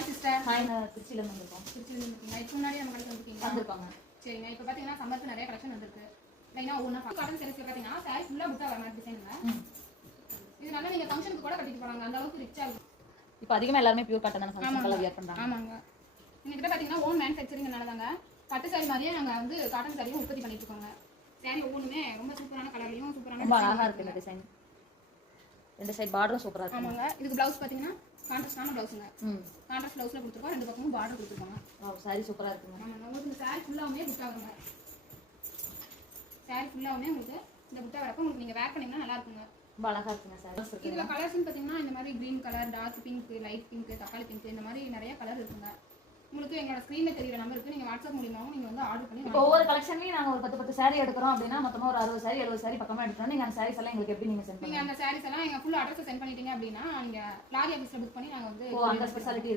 Hi sister. Hi, நான் திருச்சியில இருந்து வந்திருக்கோம். திருச்சியில இருக்கீங்க. இதுக்கு முன்னாடி நம்ம கடைக்கு வந்திருக்கீங்க. வந்திருப்பாங்க. சரிங்க. இப்போ பாத்தீங்கன்னா சம்மருக்கு நிறைய கலெக்ஷன் வந்திருக்கு. லைனா ஒவ்வொன்றா காட்டன் சாரீஸ்ல பாத்தீங்கன்னா சாரி ஃபுல்லா புட்டா வர மாதிரி டிசைன்ல. இதனால நீங்க ஃபங்க்ஷனுக்கு கூட கட்டிட்டு போறாங்க. அந்த அளவுக்கு ரிச்சா இருக்கும். இப்போ அதிகமா எல்லாரும் பியூர் காட்டன் தான் ஃபங்க்ஷன் கலர் வியர் பண்றாங்க. ஆமாங்க. எங்ககிட்ட பாத்தீங்கன்னா ஓன் மேனுஃபேக்சரிங்னால தாங்க பட்டு சாரி மாதிரியே நாங்க வந்து காட்டன் சாரியும் உற்பத்தி பண்ணிட்டு இருக்கோங்க. சாரி ஒவ்வொன்றுமே ரொம்ப சூப்பரான கலர்லயும் சூப்பரான ரொம்ப அழகா இருக்கு இந்த டிசைன். ரெண்டு சைடு பார்டரும் சூப்பரா இருக்கு. ஆமாங்க. இதுக்கு ப்ளவுஸ் பாத்தீங்கன்னா கான்ட்ராஸ்டான ப்ளவுஸ்ங்க. கான்ட்ராஸ்ட் ப்ளவுஸ்ல கொடுத்துருக்கோம். ரெண்டு பக்கமும் பார்டர் கொடுத்துருக்காங்க. வாவ், சாரி சூப்பரா இருக்குங்க. ஆமாங்க. உங்களுக்கு இந்த சாரி ஃபுல்லாவுமே புட்டா வருங்க. சாரி ஃபுல்லாவுமே உங்களுக்கு இந்த புட்டா வரப்ப உங்களுக்கு நீங்க வேர் பண்ணீங்கன்னா நல்லா இருக்குங்க. ரொம்ப அழகா இருக்குங்க சாரி. இதுல கலர்ஸ்னு பாத்தீங்கன்னா இந்த மாதிரி green colour, dark pink, light pink, தக்காளி பிங்க் இந்த மாதிரி நிறைய கலர் இருக்குங்க. உங்களுக்கு எங்களோட ஸ்கிரீன்ல தெரியுற நம்பருக்கு நீங்க வாட்ஸ்அப் மூலமாவும் நீங்க வந்து ஆர்டர் பண்ணி இப்போ ஒவ்வொரு கலெக்ஷன்லயும் நாங்க ஒரு 10 சாரி எடுக்கிறோம் அப்படின்னா மொத்தமா ஒரு 60 சாரி 70 சாரி பக்கமா எடுக்கிறோம். நீங்க அந்த சாரீஸ் எல்லாம் எங்களுக்கு எப்படி நீங்க சென்ட் நீங்க பண்ணுவீங்க? அந்த சாரீஸ் எல்லாம் எங்க ஃபுல் அட்ரஸ் சென்ட் பண்ணிட்டீங்க அப்படின்னா நீங்க லாரி ஆபீஸ்ல புக் பண்ணி நாங்க வந்து அந்த ஸ்பெஷாலிட்டி